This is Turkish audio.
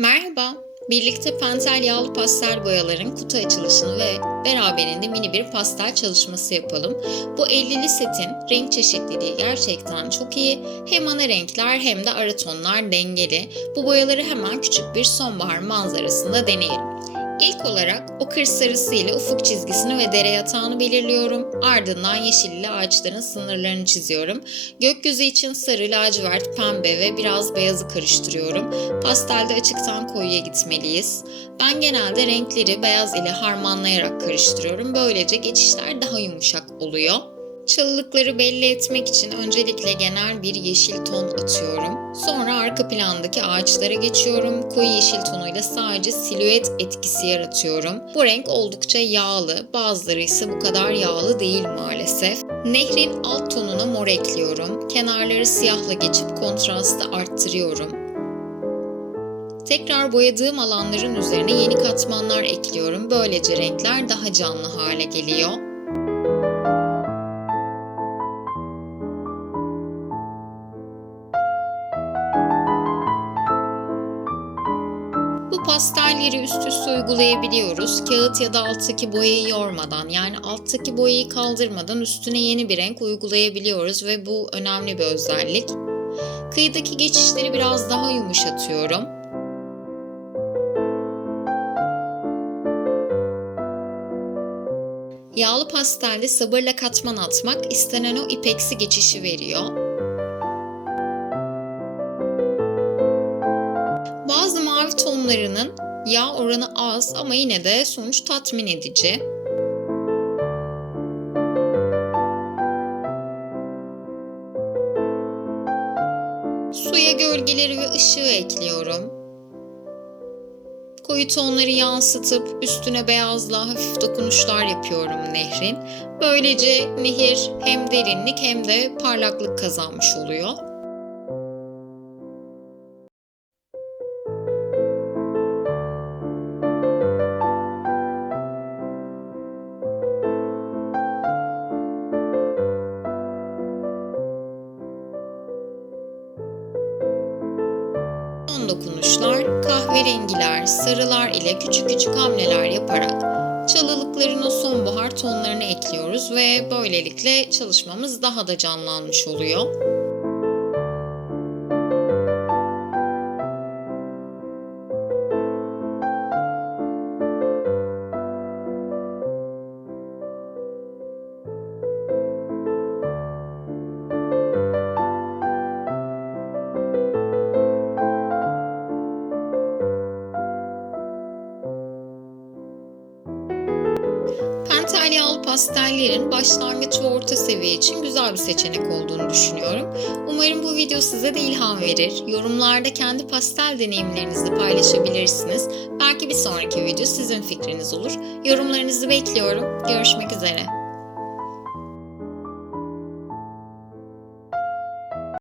Merhaba, birlikte pentel yağlı pastel boyaların kutu açılışını ve beraberinde mini bir pastel çalışması yapalım. Bu 50'li setin renk çeşitliliği gerçekten çok iyi. Hem ana renkler hem de ara tonlar dengeli. Bu boyaları hemen küçük bir sonbahar manzarasında deneyelim. İlk olarak okır sarısı ile ufuk çizgisini ve dere yatağını belirliyorum. Ardından yeşil ile ağaçların sınırlarını çiziyorum. Gökyüzü için sarı, lacivert, pembe ve biraz beyazı karıştırıyorum. Pastelde açıktan koyuya gitmeliyiz. Ben genelde renkleri beyaz ile harmanlayarak karıştırıyorum. Böylece geçişler daha yumuşak oluyor. Çalılıkları belli etmek için öncelikle genel bir yeşil ton atıyorum. Sonra arka plandaki ağaçlara geçiyorum. Koyu yeşil tonuyla sadece silüet etkisi yaratıyorum. Bu renk oldukça yağlı, bazıları ise bu kadar yağlı değil maalesef. Nehrin alt tonuna mor ekliyorum. Kenarları siyahla geçip kontrastı arttırıyorum. Tekrar boyadığım alanların üzerine yeni katmanlar ekliyorum. Böylece renkler daha canlı hale geliyor. Pastelleri üst üste uygulayabiliyoruz. Kağıt ya da alttaki boyayı yormadan yani alttaki boyayı kaldırmadan üstüne yeni bir renk uygulayabiliyoruz ve bu önemli bir özellik. Kıyıdaki geçişleri biraz daha yumuşatıyorum. Yağlı pastelde sabırla katman atmak istenen o ipeksi geçişi veriyor. Bazı mavi tonlarının yağ oranı az ama yine de sonuç tatmin edici. Suya gölgeleri ve ışığı ekliyorum. Koyu tonları yansıtıp üstüne beyazla hafif dokunuşlar yapıyorum nehrin. Böylece nehir hem derinlik hem de parlaklık kazanmış oluyor. Dokunuşlar, kahverengiler, sarılar ile küçük küçük hamleler yaparak çalılıkların o sonbahar tonlarını ekliyoruz ve böylelikle çalışmamız daha da canlanmış oluyor. Pentel yağlı pastellerin başlangıç ve orta seviye için güzel bir seçenek olduğunu düşünüyorum. Umarım bu video size de ilham verir. Yorumlarda kendi pastel deneyimlerinizi paylaşabilirsiniz. Belki bir sonraki video sizin fikriniz olur. Yorumlarınızı bekliyorum. Görüşmek üzere.